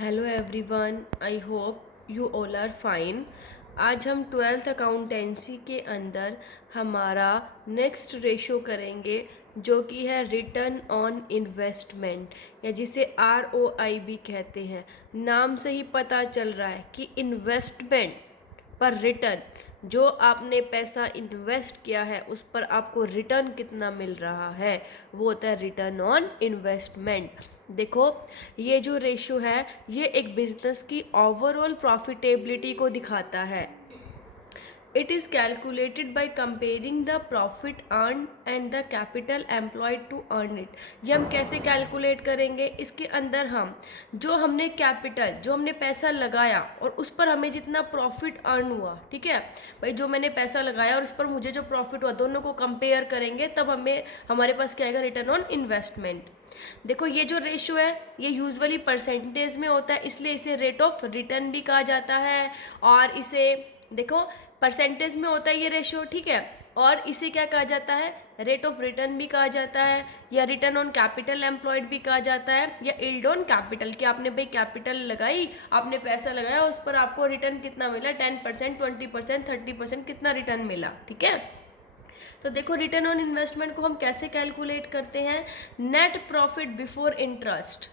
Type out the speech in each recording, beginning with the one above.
Hello everyone, I hope you all are fine. आज हम twelfth accountancy के अंदर हमारा नेक्स्ट रेशो करेंगे जो कि है रिटर्न ऑन इन्वेस्टमेंट, या जिसे ROI भी कहते हैं। नाम से ही पता चल रहा है कि इन्वेस्टमेंट पर रिटर्न, जो आपने पैसा इन्वेस्ट किया है उस पर आपको रिटर्न कितना मिल रहा है, वो होता है रिटर्न ऑन इन्वेस्टमेंट। देखो, ये जो रेशियो है ये एक बिजनेस की ओवरऑल प्रॉफिटेबिलिटी को दिखाता है। It is calculated by comparing the profit earn and the capital employed to earn it. ये हम कैसे कैलकुलेट करेंगे? इसके अंदर हम जो हमने कैपिटल, जो हमने पैसा लगाया और उस पर हमें जितना प्रॉफिट अर्न हुआ, ठीक है भाई, जो मैंने पैसा लगाया और उस पर मुझे जो प्रॉफिट हुआ, दोनों को कंपेयर करेंगे, तब हमारे पास क्या आएगा? Return on investment. देखो, ये जो रेशियो है ये यूजुअली परसेंटेज में होता है, इसलिए इसे रेट ऑफ रिटर्न भी कहा जाता है। और इसे देखो, परसेंटेज में होता है ये रेशियो, ठीक है, और इसे क्या कहा जाता है? रेट ऑफ रिटर्न भी कहा जाता है, या रिटर्न ऑन कैपिटल एम्प्लॉयड भी कहा जाता है, या यील्ड ऑन कैपिटल, कि आपने भाई कैपिटल लगाई, आपने पैसा लगाया, उस पर आपको रिटर्न कितना मिला, 10%, 20%, 30%, कितना रिटर्न मिला, ठीक है। तो देखो, रिटर्न ऑन इन्वेस्टमेंट को हम कैसे कैलकुलेट करते हैं? नेट प्रॉफिट बिफोर इंटरेस्ट,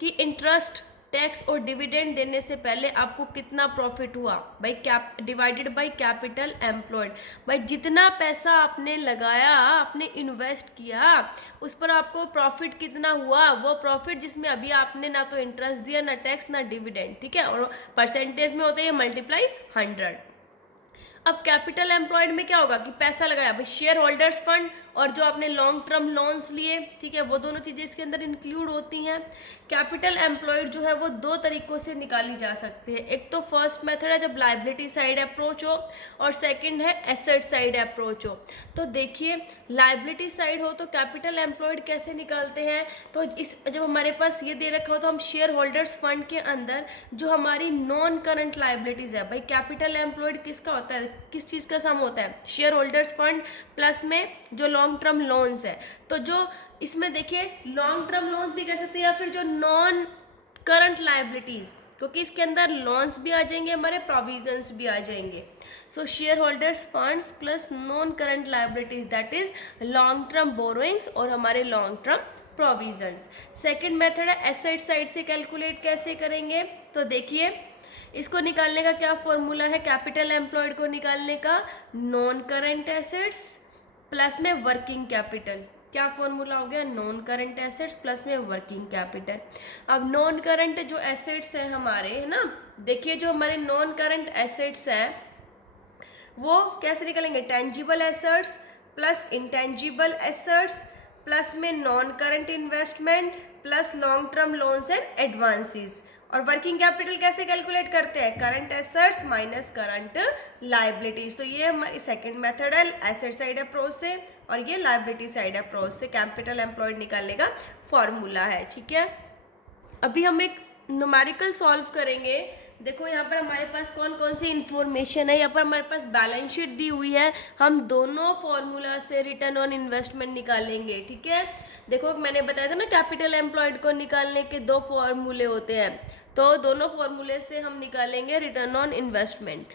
कि इंटरेस्ट, टैक्स और डिविडेंड देने से पहले आपको कितना प्रॉफिट हुआ भाई, डिवाइडेड बाय कैपिटल एम्प्लॉयड। भाई, जितना पैसा आपने लगाया, आपने इन्वेस्ट किया, उस पर आपको प्रॉफिट कितना हुआ, वो प्रॉफिट जिसमें अभी आपने ना तो इंटरेस्ट दिया, ना टैक्स, ना डिविडेंड, ठीक है, और परसेंटेज में होता है ये मल्टीप्लाई 100। अब कैपिटल एम्प्लॉयड में क्या होगा कि पैसा लगाया भाई, शेयर होल्डर्स फंड और जो आपने लॉन्ग टर्म लोन्स लिए, ठीक है, वो दोनों चीज़ें इसके अंदर इंक्लूड होती हैं। कैपिटल एम्प्लॉयड जो है वो दो तरीकों से निकाली जा सकती है। एक तो फर्स्ट मेथड है जब लाइबिलिटी साइड अप्रोच हो, और सेकंड है एसेट साइड अप्रोच हो। तो देखिए, लाइबिलिटी साइड हो तो कैपिटल एम्प्लॉयड कैसे निकालते हैं? तो इस जब हमारे पास ये दे रखा हो तो हम शेयर होल्डर्स फंड के अंदर जो हमारी नॉन करंट लाइबिलिटीज़ है, भाई कैपिटल एम्प्लॉयड किसका होता है, किस चीज़ का सम होता है? शेयर होल्डर्स फंड प्लस में जो लॉन्ग टर्म लोन्स है। तो जो इसमें देखिए, लॉन्ग टर्म लोन्स भी कह सकते हैं, या फिर जो नॉन करंट लाइबिलिटीज़, क्योंकि इसके अंदर लोन्स भी आ जाएंगे, हमारे प्रोविजंस भी आ जाएंगे। सो share holders funds plus non current liabilities, that is long term borrowings और हमारे long term provisions. Second method है एसेट साइड से कैलकुलेट कैसे करेंगे? तो देखिए, इसको निकालने का क्या फॉर्मूला है? कैपिटल एम्प्लॉयड को निकालने का नॉन करंट एसेट्स प्लस में वर्किंग कैपिटल। क्या फॉर्मूला हो गया? नॉन करंट एसेट्स प्लस में वर्किंग कैपिटल। अब नॉन करंट जो एसेट्स हैं हमारे, है ना, देखिए जो हमारे नॉन करंट एसेट्स हैं वो कैसे निकलेंगे? Tangible assets plus intangible assets plus में non current investment plus long term loans and advances. और वर्किंग कैपिटल कैसे कैलकुलेट करते हैं? Current assets minus current liabilities. तो ये हमारी सेकंड मेथड है एसेट साइड अप्रोच से, और ये लाइबिलिटी साइड अप्रोच से कैपिटल एम्प्लॉयड निकालने का फॉर्मूला है, ठीक है। अभी हम एक न्यूमेरिकल सॉल्व करेंगे। देखो, यहाँ पर हमारे पास कौन कौन सी इन्फॉर्मेशन है। यहाँ पर हमारे पास बैलेंस शीट दी हुई है, हम दोनों फॉर्मूला से रिटर्न ऑन इन्वेस्टमेंट निकालेंगे, ठीक है। देखो, मैंने बताया था ना, कैपिटल एम्प्लॉयड को निकालने के दो फॉर्मूले होते हैं, तो दोनों फॉर्मूले से हम निकालेंगे रिटर्न ऑन इन्वेस्टमेंट।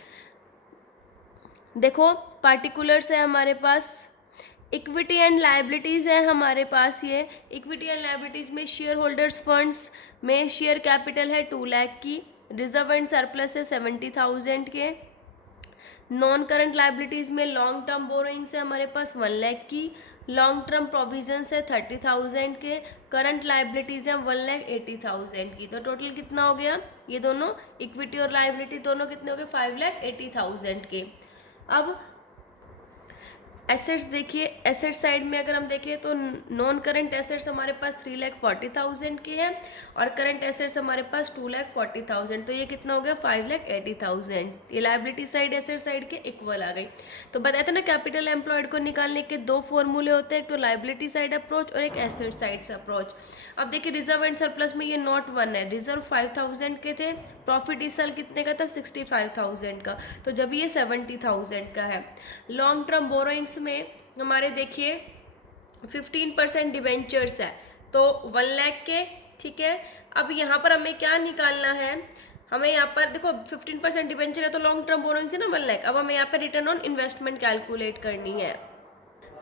देखो, पार्टिकुलर्स है हमारे पास, इक्विटी एंड लाइबिलिटीज़ है हमारे पास। ये इक्विटी एंड लाइबिलिटीज़ में शेयर होल्डर्स फंड्स में शेयर कैपिटल है 2 लाख की, रिजर्व एंड सरप्लस है 70,000 के। नॉन करंट लाइबिलिटीज़ में लॉन्ग टर्म बोरोइंग्स है हमारे पास 1 लाख की, लॉन्ग टर्म प्रोविजंस है 30,000 के, करंट लाइबिलिटीज़ है 1,80,000 की। तो टोटल कितना हो गया? ये दोनों इक्विटी और लाइबिलिटी दोनों कितने हो गए? 5,80,000 के। अब एसेट्स देखिए, एसेट साइड में अगर हम देखें तो नॉन करंट एसेट्स हमारे पास 3,40,000 के हैं, और करंट एसेट्स हमारे पास 2,40,000। तो ये कितना हो गया? 5,80,000। ये लाइबिलिटी साइड एसेट साइड के इक्वल आ गई। तो बताया था ना, कैपिटल एम्प्लॉयड को निकालने के दो फॉर्मूले होते हैं, एक तो लाइबिलिटी साइड अप्रोच और एक एसेट साइड अप्रोच। अब देखिए, रिजर्व एंड सरप्लस में ये नॉट 1 है, रिजर्व 5,000 के थे, प्रॉफिट इस साल कितने का था? 65,000 का, तो जब ये 70,000 का है। लॉन्ग टर्म बोरोइंग्स में हमारे देखिए 15% डिवेंचर्स है, तो 1 लाख के ठीक है। अब यहाँ पर हमें क्या निकालना है, हमें यहाँ पर देखो 15% डिबेंचर है तो लॉन्ग टर्म बोरोइंग से ना 1 लाख। अब हमें यहाँ पर रिटर्न ऑन इन्वेस्टमेंट कैलकुलेट करनी है।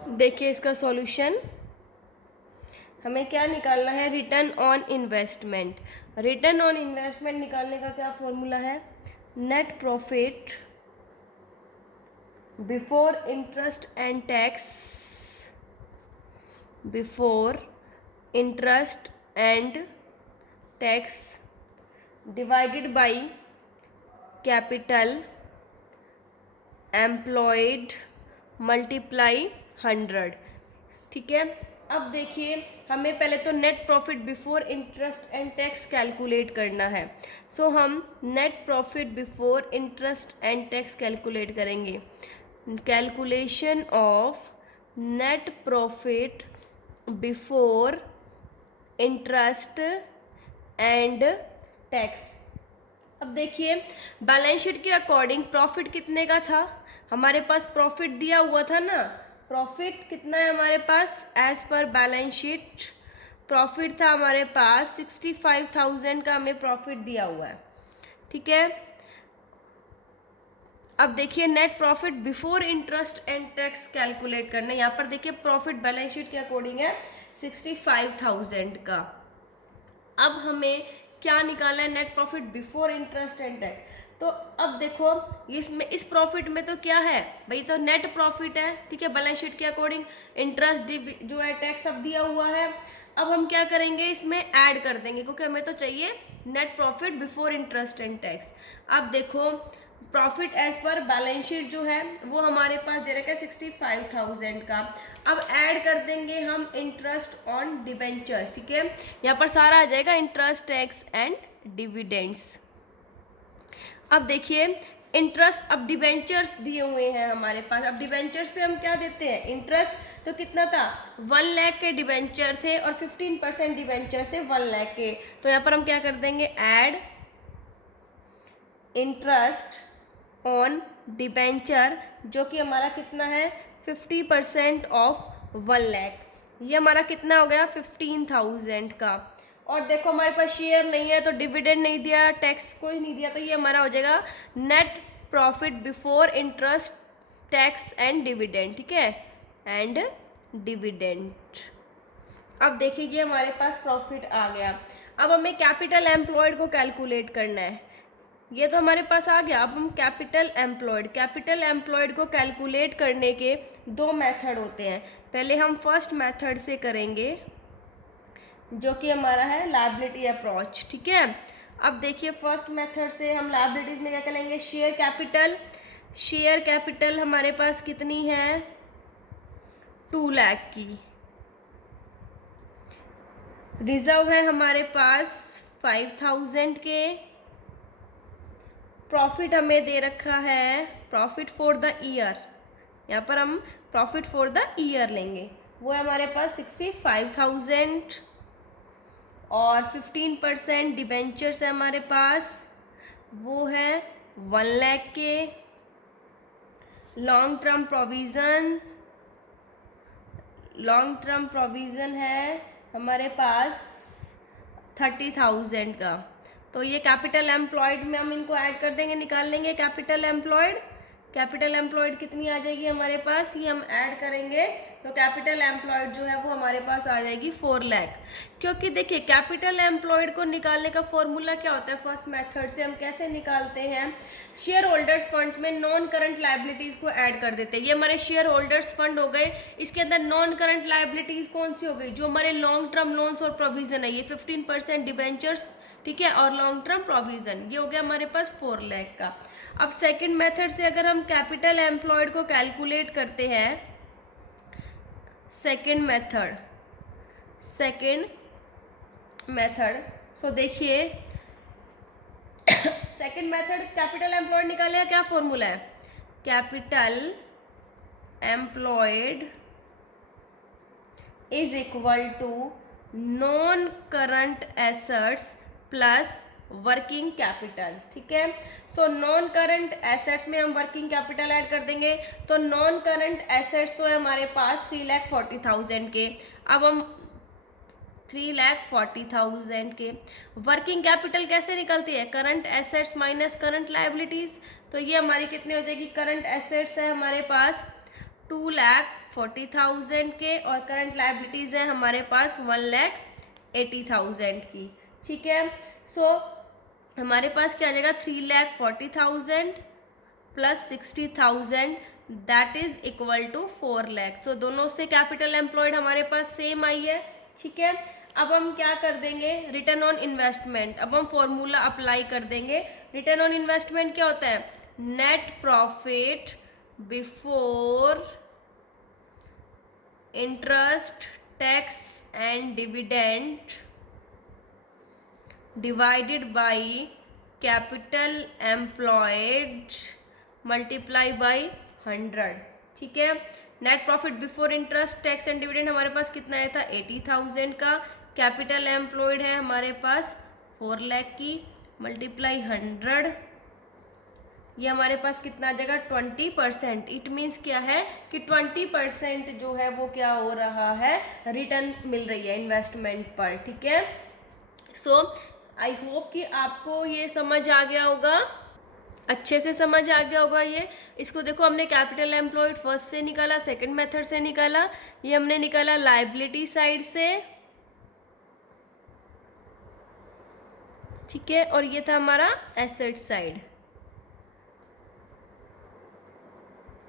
देखिए इसका सॉल्यूशन, हमें क्या निकालना है, return on investment. Return on investment निकालने का क्या फॉर्मूला है, net profit before interest and tax, before interest and tax divided by capital employed multiply 100। ठीक है। अब देखिए हमें पहले तो net profit before interest and tax calculate करना है। सो हम net profit before interest and tax calculate करेंगे। Calculation of net profit before interest and tax. अब देखिए बैलेंस शीट के अकॉर्डिंग प्रॉफिट कितने का था, हमारे पास प्रॉफिट दिया हुआ था ना, प्रॉफिट कितना है हमारे पास, एज पर बैलेंस शीट प्रॉफिट था हमारे पास 65,000 का हमें प्रॉफिट दिया हुआ है। ठीक है। अब देखिए net profit before interest and tax calculate करना है। यहाँ पर देखिए प्रॉफिट बैलेंस शीट के अकॉर्डिंग है 65,000 का। अब हमें क्या निकालना है, net profit before interest and tax. तो अब देखो इसमें इस प्रॉफिट में तो क्या है भाई, तो नेट प्रॉफिट है। ठीक है, बैलेंस शीट के अकॉर्डिंग इंटरेस्ट जो है टैक्स सब दिया हुआ है। अब हम क्या करेंगे, इसमें ऐड कर देंगे क्योंकि हमें तो चाहिए net profit before interest and tax. अब देखो प्रॉफिट एज पर बैलेंस शीट जो है वो हमारे पास दे रखा है 65,000 का। अब ऐड कर देंगे हम इंटरेस्ट ऑन डिबेंचर्स। ठीक है, यहाँ पर सारा आ जाएगा इंटरेस्ट टैक्स एंड डिविडेंड्स। अब देखिए इंटरेस्ट, अब डिबेंचर्स दिए हुए हैं हमारे पास। अब डिबेंचर्स पे हम क्या देते हैं, इंटरेस्ट। तो कितना था, 1 लाख के डिबेंचर थे और 15% डिबेंचर्स थे 1 लाख के। तो यहाँ पर हम क्या कर देंगे, ऐड इंटरेस्ट ऑन डिबेंचर जो कि हमारा कितना है 50% ऑफ 1 लाख। ये हमारा कितना हो गया 15,000 का। और देखो हमारे पास शेयर नहीं है तो डिविडेंड नहीं दिया, टैक्स कोई नहीं दिया, तो ये हमारा हो जाएगा net profit before interest tax and dividend. ठीक है, एंड डिविडेंड। अब देखिए ये हमारे पास प्रॉफिट आ गया। अब हमें कैपिटल एम्प्लॉयड को कैलकुलेट करना है। ये तो हमारे पास आ गया। अब हम कैपिटल एम्प्लॉयड को कैलकुलेट करने के 2 मेथड होते हैं। पहले हम फर्स्ट मेथड से करेंगे जो कि हमारा है लायबिलिटी अप्रोच। ठीक है। अब देखिए फर्स्ट मेथड से हम लायबिलिटीज में क्या करेंगे, शेयर कैपिटल हमारे पास कितनी है 2 लाख की। रिजर्व है हमारे पास 5,000 के। प्रॉफिट हमें दे रखा है प्रॉफिट फॉर द ईयर, यहाँ पर हम प्रॉफिट फॉर द ईयर लेंगे, वो है हमारे पास 65,000 और 15% डिबेंचर्स है हमारे पास, वो है 1 लाख के। लॉन्ग टर्म प्रोविज़न है हमारे पास 30,000 का। तो ये कैपिटल एम्प्लॉयड में हम इनको ऐड कर देंगे, निकाल लेंगे कैपिटल एम्प्लॉयड कितनी आ जाएगी हमारे पास, ये हम ऐड करेंगे तो कैपिटल एम्प्लॉयड जो है वो हमारे पास आ जाएगी 4 लाख। क्योंकि देखिए कैपिटल एम्प्लॉयड को निकालने का फॉर्मूला क्या होता है, फर्स्ट मेथड से हम कैसे निकालते हैं, शेयर होल्डर्स फंड्स में नॉन करंट लायबिलिटीज़ को ऐड कर देते हैं। ये हमारे शेयर होल्डर्स फंड हो गए, इसके अंदर नॉन करंट लायबिलिटीज़ कौन सी हो गई, जो हमारे लॉन्ग टर्म लोन्स और प्रोविजन है, ये 15% डिबेंचर्स। ठीक है, और लॉन्ग टर्म प्रोविजन, ये हो गया हमारे पास 4 लाख का। अब सेकंड मेथड से अगर हम कैपिटल एम्प्लॉयड को कैलकुलेट करते हैं, सेकंड मेथड सो देखिए सेकंड मेथड कैपिटल एम्प्लॉयड निकालने का क्या फॉर्मूला है, capital employed is equal to non current assets plus working capital. ठीक है, सो नॉन करंट एसेट्स में हम वर्किंग कैपिटल ऐड कर देंगे। तो नॉन करंट एसेट्स तो है हमारे पास 3,40,000 के। अब हम 3,40,000 के। वर्किंग कैपिटल कैसे निकलती है? Current assets minus current liabilities. तो ये हमारी कितनी हो जाएगी? करंट एसेट्स है हमारे पास 2,40,000 के और करंट लायबिलिटीज है हमारे पास 1,80,000 की। ठीक है, सो हमारे पास क्या आ जाएगा? 3,40,000 plus 60,000 that is equal to 4 lakh. तो दोनों से कैपिटल एम्प्लॉयड हमारे पास सेम आई है। ठीक है, अब हम क्या कर देंगे? Return on investment. अब हम फॉर्मूला अप्लाई कर देंगे। रिटर्न ऑन इन्वेस्टमेंट क्या होता है? Net profit before interest, tax and dividend divided by capital employed multiply by 100। ठीक है, net profit before interest, tax and dividend हमारे पास कितना आया था? 80,000 का। कैपिटल एम्प्लॉयड है हमारे पास 4 लाख की, मल्टीप्लाई 100, ये हमारे पास कितना आ जाएगा? 20%। इट मीन्स क्या है कि 20% जो है वो क्या हो रहा है? रिटर्न मिल रही है इन्वेस्टमेंट पर। ठीक है, सो आई होप कि आपको ये समझ आ गया होगा, अच्छे से समझ आ गया होगा ये। इसको देखो, हमने कैपिटल एम्प्लॉयड फर्स्ट से निकाला, सेकंड मेथड से निकाला, ये हमने निकाला लायबिलिटी साइड से। ठीक है, और ये था हमारा asset side,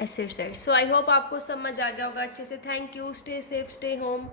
asset side. So I hope आपको समझ आ गया होगा अच्छे से। Thank you, stay safe, stay home.